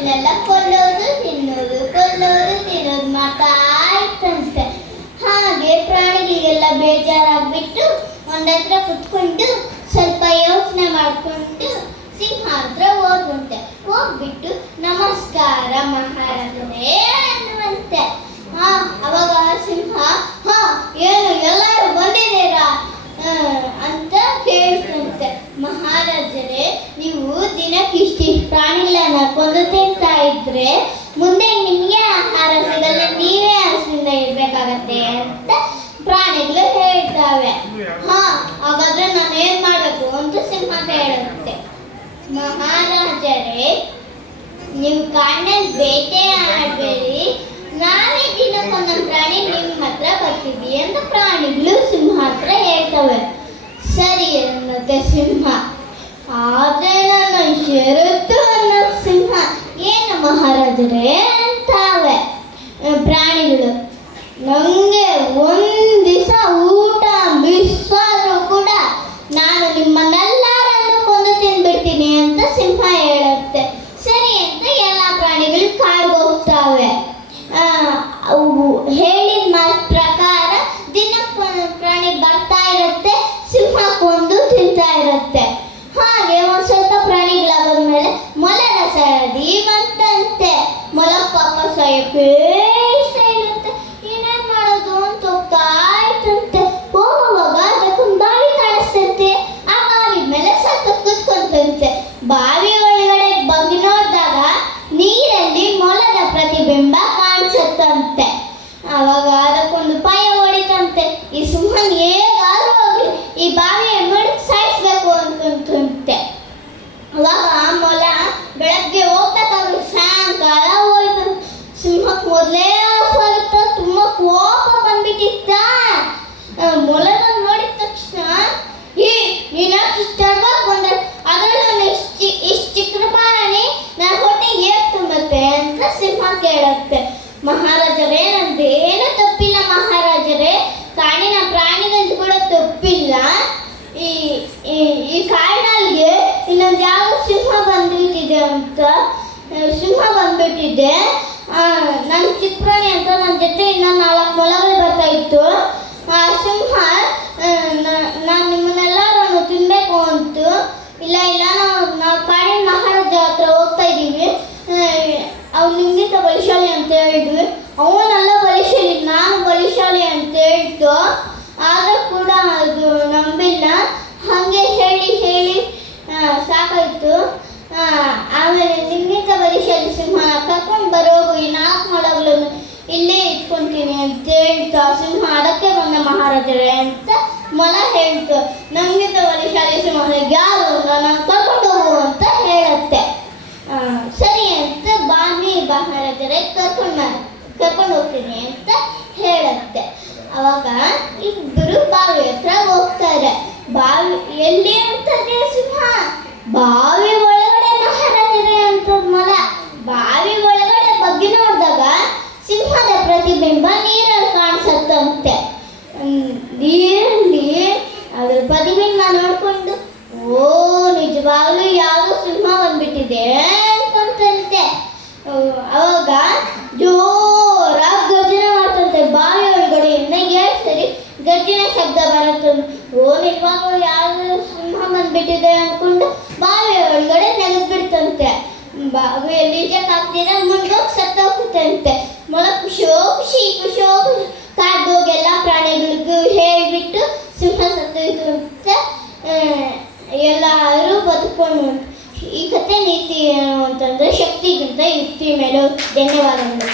ಇಲ್ಲೆಲ್ಲ ಕೊಲ್ಲೋದು, ತಿನ್ನೋದು ಕೊಲ್ಲೋದು, ತಿನ್ನೋದು ಮಾಡ್ತಾ ಇತ್ತಂತೆ ಹಾಗೆ ಪ್ರಾಣಿಗಳಿಗೆಲ್ಲ ಬೇಜಾರಾಗ್ಬಿಟ್ಟು ಒಂದತ್ರ ಕುತ್ಕೊಂಡು ಸ್ವಲ್ಪ ಯೋಚನೆ ಮಾಡ್ಕೊಂಡು ಸಿಂಹ ಹತ್ರ ಹೋಗುವಂತೆ ಹೋಗ್ಬಿಟ್ಟು ನಮಸ್ಕಾರ ಮಹಾರಾಜನೇ ಅನ್ನುವಂತೆ. ಹಾ, ಅವಾಗ ಸಿಂಹ, ಹಾ, ಏನು ಎಲ್ಲರೂ ಬಂದಿದ್ದೀರಾ? ಅಂತ ಕೇಳ್ತಂತೆ. ಮಹಾರಾಜರೇ, ನೀವು ಕೊಂದು ತಿಂತಾ ಇದ್ರೆ ಮುಂದೆ ನಿಮಗೆ ಆಹಾರ ಸಿಗಲ್ಲ ನೀವೇ ಹಸಿಂದ ಇರ್ಬೇಕಾಗತ್ತೆ ಅಂತ ಪ್ರಾಣಿಗಳು ಹೇಳ್ತಾವೆ. ಹಾ, ಹಾಗಾದ್ರೆ ನಾನು ಮಾಡಬೇಕು ಅಂತ ಸಿಂಹ ಹೇಳುತ್ತೆ. ಮಹಾರಾಜರೇ ನೀವು ಕಾಡಿನಲ್ಲಿ ಬೇಟೆ ಆಡಬೇಡಿ. ನಾವೇ ದಿನಕ್ಕೊಂದೊಂದು ಪ್ರಾಣಿ ನಿಮ್ಮ ಹತ್ರ ಬರ್ತೀವಿ ಅಂತ ಪ್ರಾಣಿಗಳು ಸಿಂಹ ಹತ್ರ ಹೇಳ್ತವೆ. ಸರಿ ಅನ್ನತ್ತೆ ಸಿಂಹ ಆದ್ರೆ ನಾನು ಷರತ್ತು ಅನ್ನೋ ಸಿಂಹ ಏನು ಮಹಾರಾಜರೇ ಅಂತಾವೆ. ಪ್ರಾಣಿಗಳು. ನಂಗೆ ನೀನು ಇಷ್ಟವಾಗಿ ಬಂದ್ರೆ ಅದರಲ್ಲೂ ಇಷ್ಟು ಇಷ್ಟು ಚಿಕ್ಕ ಪ್ರಾಣಿ ನನ್ನ ಹೊಟ್ಟೆ ಹೇಗೆ ತುಂಬತ್ತೆ ಅಂತ ಸಿಂಹ ಕೇಳುತ್ತೆ. ಮಹಾರಾಜರೇ, ನಂದು ಏನು ತಪ್ಪಿಲ್ಲ ಮಹಾರಾಜರೇ. ಕಾಡಿನ ಪ್ರಾಣಿಗಂತೂ ಕೂಡ ತಪ್ಪಿಲ್ಲ. ಈ ಈ ಕಾಡಿನಲ್ಲಿಗೆ ಇನ್ನೊಂದು ಯಾವ ಸಿಂಹ ಬಂದ್ಬಿಟ್ಟಿದೆ ಅಂತ, ಸಿಂಹ ಬಂದ್ಬಿಟ್ಟಿದೆ. ನನ್ನ ಚಿಕ್ಕ ಪ್ರಾಣಿ ಅಂತ ನನ್ನ ಜೊತೆ ಇನ್ನೊಂದು ನಾಲ್ಕು ಮೊಲಗಳು ಬರ್ತಾ ಇತ್ತು ಆ ಸಿಂಹ ನಾನು ನಿಮ್ಮನ್ನೆಲ್ಲರನ್ನು ತಿನ್ನಬೇಕು ಅಂತು ಇಲ್ಲ ಇಲ್ಲ ನಾವು ನಾವು ಕಾಡಿನ ಮಹಾರಾಜ ಹತ್ರ ಹೋಗ್ತಾ ಇದ್ದೀವಿ ಅವ್ನು ನಿಮ್ಗಿಂತ ಬಲಿಶಾಲಿ ಅಂತ ಹೇಳಿದ್ವಿ ಅವನಲ್ಲ ಬಲಿಶಾಲಿ ನಾನು ಬಲಿಶಾಲಿ ಅಂತ ಹೇಳ್ತು. ಆದರೂ ಕೂಡ ಅದು ನಂಬಿಲ್ಲ. ಹಾಗೆ ಹೇಳಿ ಹೇಳಿ ಸಾಕಾಯ್ತು. ಆಮೇಲೆ ನಿಮ್ಗಿಂತ ಬಲಿಶಾಲಿ ಸಿಂಹ ಕರ್ಕೊಂಡು ಬರೋಗು ಈ ನಾಲ್ಕು ಮೊಳಗಳನ್ನು ಇಲ್ಲೇ ಇಟ್ಕೊಂತೀನಿ ಅಂತ ಹೇಳ್ತು. ಸಿಂಹ ಅದಕ್ಕೆ ಬಂದ ಮಹಾರಾಜರೇ ಅಂತ ಮೊಲ ಹೇಳ್ತು. ನಮ್ಗಿಂತ ಬಲಿಶಾಲಿ ಸಿಂಹ ಯಾರು? ನಾನು ಕರ್ಕೊಂಡು ಹೋಗು ಅಂತ ಹೇಳುತ್ತೆ ಆ, ಸರಿ ಅಂತ ಬಾವಿ ಮಹಾರಾಜರೇ ಕರ್ಕೊಂಡು ಕರ್ಕೊಂಡು ಹೋಗ್ತೀನಿ ಅಂತ ಹೇಳುತ್ತೆ. ಅವಾಗ ಇಬ್ಬರು ಬಾವಿ ಹತ್ರ ಹೋಗ್ತಾರೆ. ಬಾವಿ ಎಲ್ಲಿ ಅಂತ ಸಿಂಹ ಬಾವಿ ಶಬ್ದ ಓ ನಿಜವಾಗ ಯಾರು ಸಿಂಹ ಬಂದ್ಬಿಟ್ಟಿದೆ ಅನ್ಕೊಂಡು ಬಾವಿ ಒಳಗಡೆ ನೆಗೆದ್ಬಿಡ್ತಂತೆ ಬಾವಿಯಲ್ಲಿ ಈಜಕ್ಕಾಗ್ತಿರ ಮುಂದೋಗಿ ಸತ್ತೋಗ್ತಂತೆ ಮೊಳ ಖುಷಿಯೋ ಖುಷಿ ಖುಷಿಯೋ ಖುಷಿ ಕಾಡ್ಗೋಗಿ ಎಲ್ಲ ಪ್ರಾಣಿಗಳಿಗೂ ಹೇಳಿಬಿಟ್ಟು ಸಿಂಹ ಸತ್ತೋಯ್ತು ಅಂತ ಎಲ್ಲರೂ ಬದುಕೊಂಡು ಈ ಕಥೆ ನೀತಿ ಏನು ಅಂತಂದ್ರೆ ಶಕ್ತಿಗಿಂತ ಯುಕ್ತಿ ಮೇಲೆ ಧನ್ಯವಾದಗಳು.